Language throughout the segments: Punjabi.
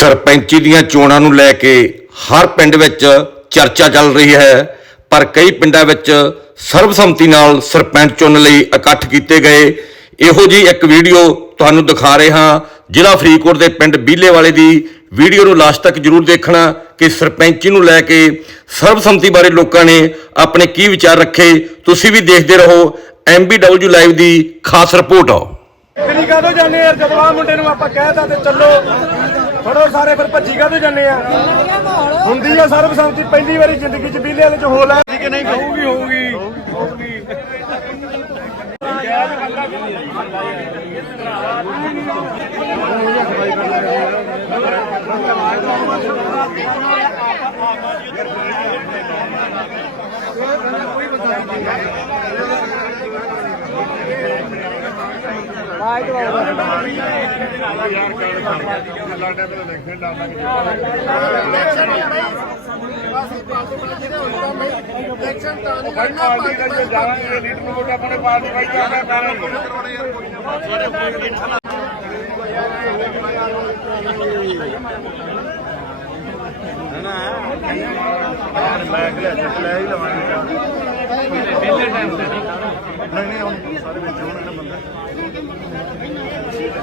ਸਰਪੰਚੀ ਦੀਆਂ ਚੋਣਾਂ ਨੂੰ ਲੈ ਕੇ ਹਰ ਪਿੰਡ ਵਿੱਚ ਚਰਚਾ ਚੱਲ ਰਹੀ ਹੈ, ਪਰ ਕਈ ਪਿੰਡਾਂ ਵਿੱਚ ਸਰਬਸੰਮਤੀ ਨਾਲ ਸਰਪੰਚ ਚੁਣਨ ਲਈ ਇਕੱਠ ਕੀਤੇ ਗਏ। ਇਹੋ ਜੀ ਇੱਕ ਵੀਡੀਓ ਤੁਹਾਨੂੰ ਦਿਖਾ ਰਹੇ ਹਾਂ। ਜ਼ਿਲ੍ਹਾ ਫਰੀਦਕੋਟ ਦੇ ਪਿੰਡ ਬੀਲੇ ਵਾਲੇ ਦੀ ਵੀਡੀਓ ਨੂੰ ਲਾਸਟ ਤੱਕ ਜਰੂਰ ਦੇਖਣਾ ਕਿ ਸਰਪੰਚੀ ਨੂੰ ਲੈ ਕੇ ਸਰਬਸੰਮਤੀ ਬਾਰੇ ਲੋਕਾਂ ਨੇ ਆਪਣੇ ਕੀ ਵਿਚਾਰ ਰੱਖੇ। ਤੁਸੀਂ ਵੀ ਦੇਖਦੇ ਰਹੋ ਐਮਬੀਡਬਲਯੂ ਲਾਈਵ ਦੀ ਖਾਸ ਰਿਪੋਰਟ। ਕਿਹੜੀ ਕਾਹਦੋਂ ਜਾਂਦੇ ਯਾਰ? ਜਦੋਂ ਆ ਮੁੰਡੇ ਨੂੰ ਆਪਾਂ ਕਹਿਤਾ ਤੇ ਚੱਲੋ। ਥੋੜੋ ਸਾਰੇ ਫਿਰ ਭੱਜੀ ਕਾਹਦੋਂ ਜਾਂਦੇ ਆ? ਹੁੰਦੀ ਆ ਸਰਬਸੰਮਤੀ ਪਹਿਲੀ ਵਾਰੀ ਜ਼ਿੰਦਗੀ ਚ ਬੀਲੇ ਵਾਲੇ ਚ ਹੋ ਲੈ। ਕਿ ਨਹੀਂ? ਹੋਊਗੀ ਹੋਊਗੀ ਹੋਊਗੀ। ਪਾਰਟੀ ਦਾ ਜੇ ਜਾਵਾਂਗੇ ਲੀਡਰ ਨੂੰ ਵੋਟ ਆਪਣੇ ਪਾਰਟੀ ਭਾਈ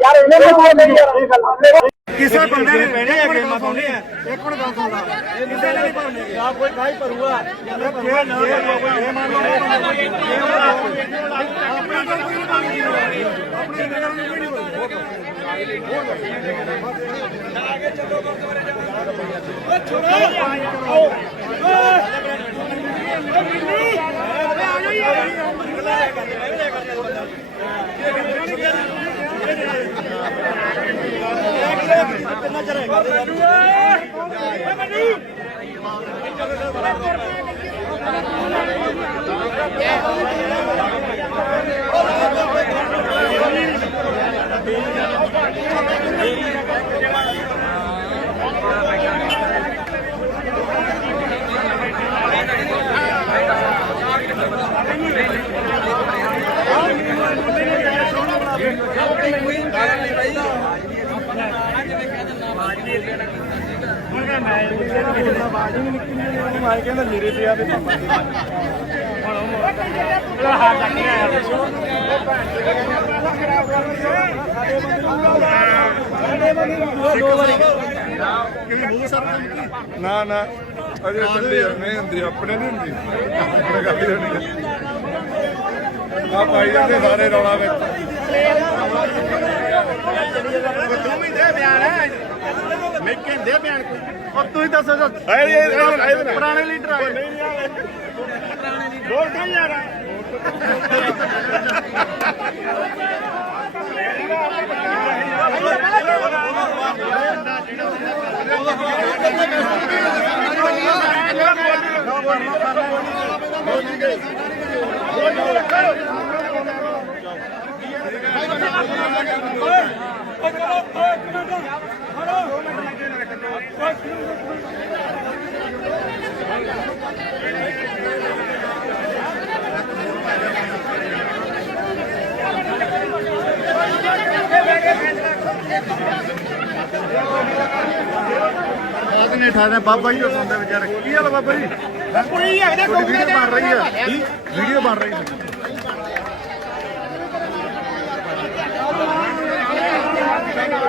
ਯਾਰ ਜਦੋਂ ਪਿੰਡ ਸਾਹਿਬ ਦਾ ਕਿਸੇ ਬੰਦੇ ਨੇ ਬਹਿਣੇ ਆ ਗੇਮਾਂ ਪਾਉਣੇ ਆ ਇੱਕ ਮਿੰਟ ਗੱਲ ਸੁਣ ਲੈ ਇਹ ਕਿਸੇ ਨੇ ਨਹੀਂ ਭਰਨੇ ਆ ਕੋਈ ਕਾਈ ਭਰੂਗਾ ਜੇ ਖੇਡ ਨਾ ਕੋਈ ਇਹ ਮੰਨ ਲਓ ਆਪਣੀ ਕੋਈ ਨਹੀਂ ਬਣਦੀ ਆਪਣੀ ਗੱਲ ਕੋਈ ਨਹੀਂ ਬਣਦੀ ਮੈਂ ਕਹਿੰਦਾ ਮੇਰੇ ਤੇ ਆ ਤੇ ਪਾਪਾ ਤੇ ਹਾਰ ਚੱਕ ਕੇ ਆਇਆ ਨਾ ਨਾ, ਅਜੇ ਚੱਲੇ ਨਹੀਂ ਹੁੰਦੀ, ਆਪਣੇ ਨਹੀਂ ਹੁੰਦੀ। ਆਪਣੇ ਗੱਲ ਹੀ ਹੋਣੀ ਆ। ਪਾਈ ਜਾਂਦੇ ਸਾਰੇ ਰੌਲਾ ਵਿੱਚ। ਤੂੰ ਵੀ ਦੇ ਬਿਆਨ ਹੈ ਮੈਂ ਕਹਿੰਦੇ ਬਿਆਨ ਕੋਈ ਉਹ ਤੂੰ ਹੀ ਦੱਸ ਪੁਰਾਣੇ ਲੀਡਰ ਆ ਨਹੀਂ ਨਹੀਂ ਪੁਰਾਣੇ ਲੀਡਰ ਬੋਲ ਕਾ ਯਾਰ। ਬਾਤ ਨੇ ਠਾਣਾ ਬਾਬਾ ਜੀ ਸੁਣਦੇ ਵਿਚਾਰੇ ਕੀ ਹਾਲ ਬਾਬਾ ਜੀ ਕੋਈ ਹੈ। ਨਾ ਵੀਡੀਓ ਬਣ ਰਹੀ ਹੈ। ਵੀਡੀਓ ਬਣ ਰਹੀ ਹੈ। Thank you.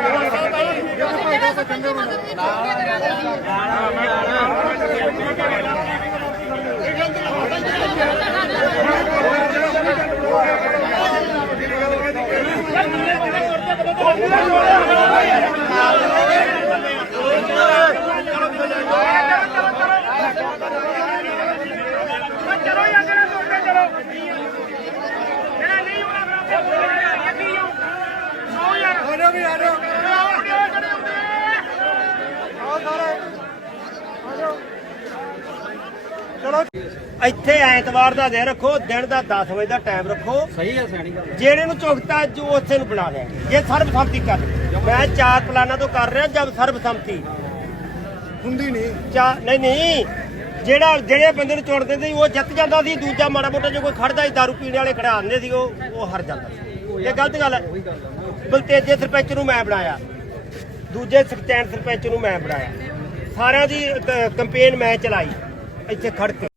ਚਲੋ ਯਾਰ ਜਰਾ ਤੁਰਦੇ ਚਲੋ ਜਿਹੜਾ ਨਹੀਂ ਹੋਣਾ ਫਿਰ ਆਪੇ ਬੋਲਣਾ ਯਾਰ ਅੱਗੇ ਆਓ ਆਓ ਯਾਰ ਹੋ ਜਾ ਵੀ ਆ ਜਾਓ ਆਓ ਮੁੰਡਿਓ ਜਿਹੜੇ ਹੁੰਦੇ ਇੱਥੇ ਐਤਵਾਰ ਦਾ ਦਿਨ ਰੱਖੋ ਦਿਨ ਦਾ 10 ਵਜੇ ਦਾ ਟਾਈਮ ਰੱਖੋ। ਸਹੀ ਹੈ ਸਿਆਣੀ ਗੱਲ ਜਿਹੜੇ ਨੂੰ ਚੁਗਤਾ ਜੋ ਉੱਥੇ ਨੂੰ ਬਣਾ ਲਿਆ। ਜੇ ਸਰਬਸੰਮਤੀ ਕਰ ਮੈਂ ਚਾਰ ਪਲਾਨਾਂ ਤੋਂ ਕਰ ਰਿਹਾ ਜਦ ਸਰਬਸੰਮਤੀ। ਹੁੰਦੀ ਨਹੀਂ। ਚਾ ਨਹੀਂ ਨਹੀਂ। ਜਿਹੜਾ ਜਿਹੜੇ ਬੰਦੇ ਨੂੰ ਚੁਣ ਦਿੰਦੇ ਸੀ ਉਹ ਜਿੱਤ ਜਾਂਦਾ ਸੀ ਦੂਜਾ ਮਾੜਾ ਮੋਟਾ ਜੇ ਕੋਈ ਖੜਦਾ ਸੀ ਦਾਰੂ ਪੀਣ ਵਾਲੇ ਖੜਾ ਆਉਂਦੇ ਸੀ ਉਹ ਉਹ ਹਾਰ ਜਾਂਦਾ ਸੀ। ਇਹ ਗਲਤ ਗੱਲ ਹੈ। ਬਲਤੇਜੇ ਸਰਪੰਚ ਨੂੰ ਮੈਂ ਬਣਾਇਆ। ਦੂਜੇ ਸਰਪੰਚ ਨੂੰ ਮੈਂ ਬਣਾਇਆ। ਸਾਰਿਆਂ ਦੀ ਕੰਪੇਨ ਮੈਂ ਚਲਾਈ। ਇੱਥੇ ਖੜ ਕੇ।